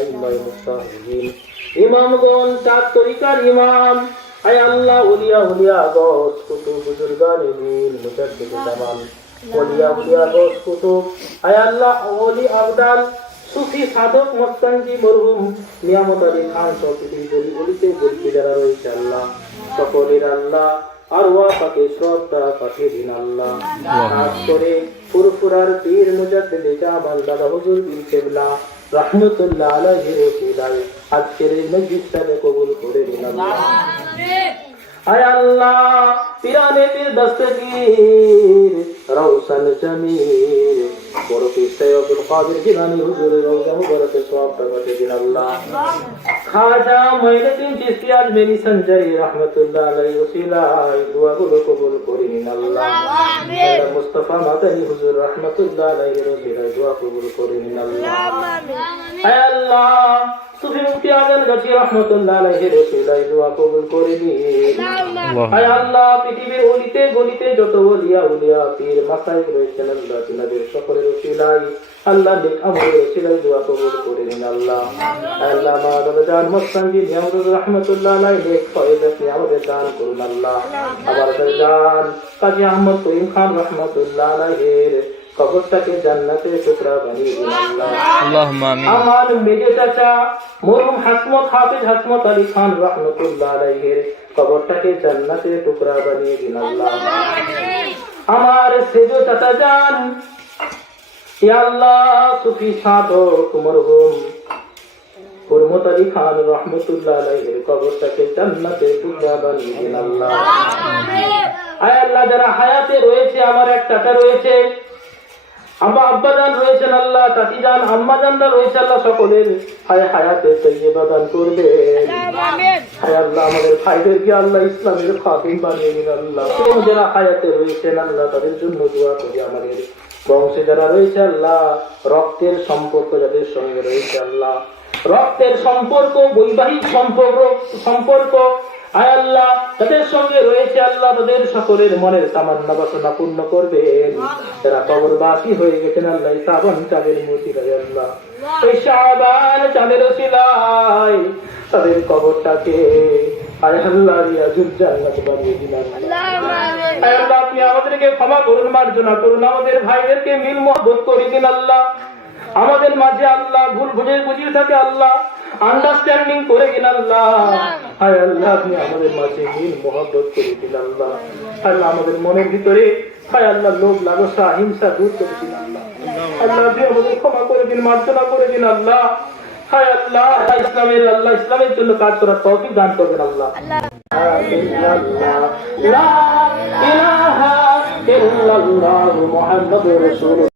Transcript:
আইম্মায়ে মুজতাহিদিন ইমামগণ চার তরিকার ইমাম আয় আল্লাহ ওলিয়া গস কুতুব বুজুর্গানে দিন মুজাদ্দিদ জামান ওলিয়া গস কুতুব আয় আল্লাহ ওলি আবদাল সুফি সাধক মস্তানজি মরহুম নিয়ামত আলী খান সরকারি গলিতে যারা রয়েছে আল্লাহ সকলের আল্লাহ আর ওয়াফাকে শ্রদ্ধা পাঠিয়ে দিন আল্লাহ। খাস করে ফুরফুরার পীর মুজাদ্দিদ জামান দাদা হুজুর বিন কেবলা রাহমাতুল্লাহ আলাইহির ওসিলায় আজকের এই মজলিসটাকে কবুল করে নিন আল্লাহ। আয় আল্লাহ পিরানে পীর দস্তগীর রওশন জমির বড় পীর সৈয়দ আব্দুল কাদের জিলানী হুজুরের রওজা মুবারকে সওয়াবটা পাঠিয়ে দিন আল্লাহ। খাজা মঈনুদ্দিন চিশতি আজমেরি সঞ্জয় রাহমাতুল্লাহ আলাইহি ওসিলায় দুআগুলো কবুল করে নিন আল্লাহ। আল্লাহ মুস্তাফা মাদানী হুজুর রাহমাতুল্লাহ আলাইহির ওসিলায় দোয়া কবুল করে নিন আল্লাহ। আয় আল্লাহ সুফি মুফতি আজম গাজী রাহমাতুল্লাহ আলাইহির ওসিলায় দোয়া কবুল করে নিন। আয় আল্লাহ পৃথিবীর অলিতে গলিতে যত ওলিয়া পীর মাসায়েখ রয়েছেন আল্লাহ তিনাদের সকলের ওসিলায় আল্লাহ নেক আমলের ওসিলায় দোয়া কবুল করে নিন আল্লাহ। আল্লাহ মা দাদাজান মস্তানজি নিয়ামত রাহমাতুল্লাহ আলাইহি নেক ফয়েজত আমাদের দান করুন আল্লাহ। আবার দাদাজান কাজী আহমদ করিম খান রাহমাতুল্লাহ আলাইহির কবরটাকে জান্নাতের টুকরা বানিয়ে দিন আল্লাহ। আল্লাহুম্মা আমিন। আমার মেজে চাচা মরহুম হাসমত হাফেজ হাসমত আলী খান রাহমাতুল্লাহ আলাইহির কবরটাকে জান্নাতের টুকরা বানিয়ে দিন আল্লাহ। আমার সেজো চাচা জান ইয়া আল্লাহ সুফি সাধক মরহুম হুরমত আলী খান রাহমাতুল্লাহ আলাইহির কবরটাকে জান্নাতের টুকরা বানিয়ে দিন আল্লাহ। আয় আল্লাহ যারা হায়াতে রয়েছে আমার এক চাচা রয়েছে আমার আব্বাজান রয়েছেন আল্লাহ চাচি জান আম্মা জানরা রয়েছে আল্লাহ সকলের হায়াতে তৈয়বা দান করবেন। আয় আল্লাহ আমাদের ভাইদেরকে আল্লাহ ইসলামের খাতিম বানিয়ে দিন আল্লাহ। যারা হায়াতে রয়েছেন আল্লাহ তাদের জন্য দোয়া করি। আমাদের বংশে যারা রয়েছে আল্লাহ রক্তের সম্পর্ক যাদের সঙ্গে রয়েছে আল্লাহ রক্তের সম্পর্ক বৈবাহিক সম্পর্ক আয় আল্লাহ তাদের সঙ্গে রয়েছে আল্লাহ তাদের সকলের মনের তামান্না বাসনা পূর্ণ করবেন। যারা কবরবাসী হয়ে গেছেন আল্লাহ শ্রাবণ চাঁদের মুসিলায় আল্লাহ এই শাবান চাঁদের ওসিলায় তাদের কবরটাকে আয় আল্লাহ রিয়াজুল জান্নাত বানিয়ে দিন আল্লাহ। আয় আল্লাহ আপনি আমাদেরকে ক্ষমা করুন মার্জনা করুন আমাদের ভাইদেরকে মিল মহব্বত করে দিন আল্লাহ। আমাদের মাঝে আল্লাহ ভুল বুঝিয়ে থাকে আল্লাহ আন্ডারস্ট্যান্ডিং করে দিন আল্লাহ। হায় আল্লাহ আপনি আমাদের মাঝে মিল মহব্বত করে দিন আল্লাহ। আল্লাহ আমাদের মনের ভিতরে হায় আল্লাহ লোভ লালসা হিংসা দূর করে দিন আল্লাহ। আল্লাহ আপনি আমাদের ক্ষমা করে দিন মার্জনা করে দিন আল্লাহ। হায় আল্লাহ ইসলামের জন্য কাজ করার তৌফিক দান করবেন আল্লাহ। লা ইলাহা ইল্লাল্লাহু মুহাম্মাদুর রাসূলুল্লাহ।